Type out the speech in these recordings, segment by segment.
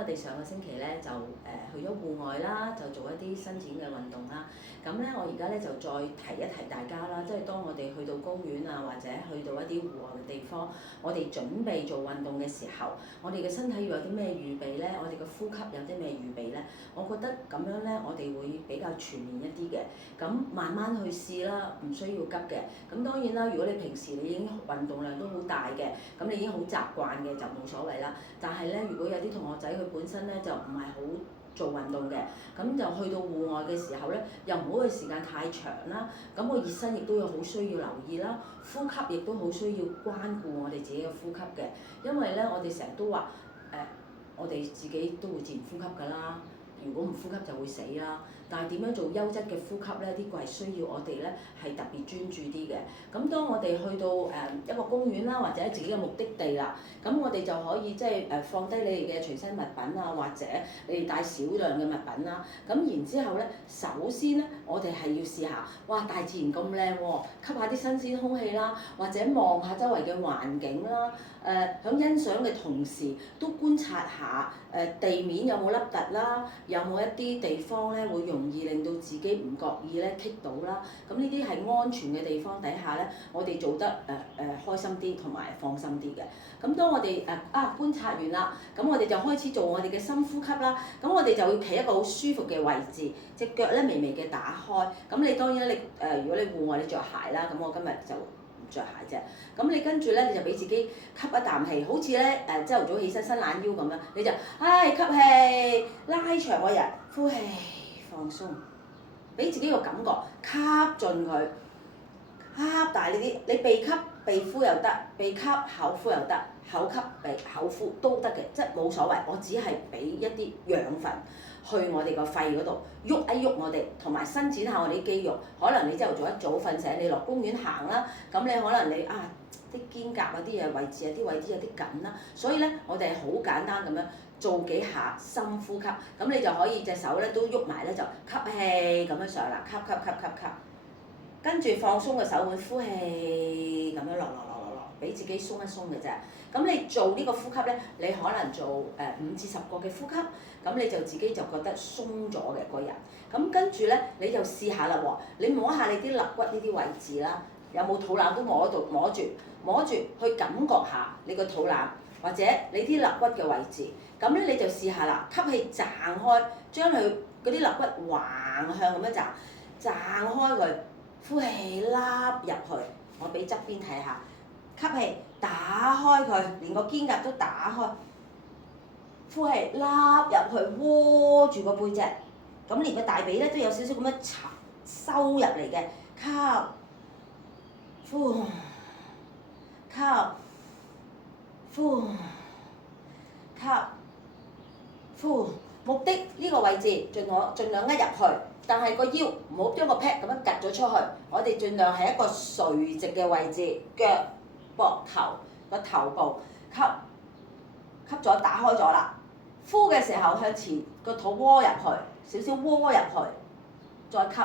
我哋上個星期咧就去咗戶外啦，就做一啲伸展嘅運動啦。咁咧我而家咧就再提一提大家啦，即係當我哋去到公園啊，或者去到一啲戶外嘅地方，我哋準備做運動嘅時候，我哋嘅身體要有啲咩預備咧？我哋嘅呼吸有啲咩預備咧？我覺得咁樣咧，我哋會比較全面一啲嘅。咁慢慢去試啦，唔需要急嘅。咁當然啦，如果你平時你已經運動量都好大嘅，咁你已經好習慣嘅就冇所謂啦。但係咧，如果有啲同學仔佢本身咧就唔係好做運動嘅，咁就去到戶外嘅時候咧，又唔好去時間太長啦。咁個熱身亦都要好需要留意啦，呼吸亦都好需要關顧我哋自己嘅呼吸嘅，因為咧我哋成日都話我哋自己都會自然呼吸㗎啦。如果唔呼吸就會死啦。但係點樣做優質嘅呼吸咧？呢個係需要我哋咧係特別專注啲嘅。咁當我哋去到一個公園啦，或者自己嘅目的地啦，咁我哋就可以即係放低你哋嘅隨身物品啊，或者你哋帶少量嘅物品啦。咁然之後咧，首先咧，我哋係要試下，哇！大自然咁靚喎，吸下啲新鮮空氣啦，或者望下周圍嘅環境啦。喺欣賞嘅同時，都觀察下地面有冇凹凸啦，有冇一啲地方咧會容易令到自己唔覺意咧棘到啦。咁呢啲係安全嘅地方底下咧，我哋做得開心啲同埋放心啲嘅。咁當我哋觀察完啦，咁我哋就開始做我哋嘅深呼吸啦。咁我哋就要企一個好舒服嘅位置，隻腳咧微微嘅打開。咁你當然咧，如果你戶外你着鞋啦，咁我今日就唔着鞋啫。咁你跟住咧，你就俾自己吸一啖氣，好似咧朝頭早起身伸懶腰咁樣，你就吸氣，拉長個人，呼氣放鬆，俾自己個感覺吸進佢，吸大呢啲，你鼻吸鼻呼又得，鼻吸口呼又得，口吸鼻口呼都得嘅，即係冇所謂。我只係俾一啲養分去我哋個肺嗰度，喐一喐我哋，同埋伸展下我哋啲肌肉。可能你朝頭早一早瞓醒，你落公園行啦，咁你可能你啲肩胛嗰啲嘢位置有啲位置有啲緊啦，所以咧我哋好簡單咁樣做幾下深呼吸，咁你就可以隻手咧都喐埋咧就吸氣咁樣上啦，吸，跟住放鬆個手腕，呼氣咁樣落，俾自己鬆一鬆嘅啫。咁你做呢個呼吸咧，你可能做5至10個嘅呼吸，咁你就自己就覺得鬆咗嘅個人。咁跟住咧，你就試下啦喎，你摸下你啲肋骨呢啲位置啦，有冇肚腩都摸住去感覺下你個肚腩或者你啲肋骨嘅位置。咁咧你就試下啦，吸氣撐開，將佢嗰啲肋骨橫向咁樣撐開佢，呼氣凹入去。我俾側邊睇下，吸氣打開佢，連個肩胛都打開，呼氣凹入去，窩住個背脊，咁連個大髀咧都有少少咁樣收入嚟嘅，吸，呼，吸，呼，吸，呼。目的呢個位置盡量一入去，但係個腰唔好將個 pad 咁樣趌咗出去。我哋盡量係一個垂直嘅位置，腳、膊頭個頭部吸咗打開咗啦。呼嘅時候向前個肚窩入去，少少窩入去，再吸，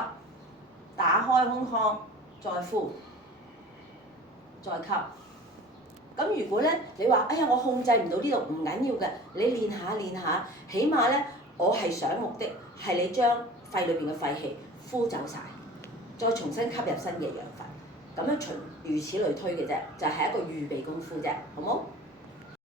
打開胸腔，再呼，再吸。咁如果咧你話我控制唔到呢度，唔緊要嘅，你練下，起碼咧我係想目的係你將肺裏邊嘅廢氣呼走晒，再重新吸入新嘅養分，咁樣如此類推嘅啫，就係一個預備功夫啫，好冇？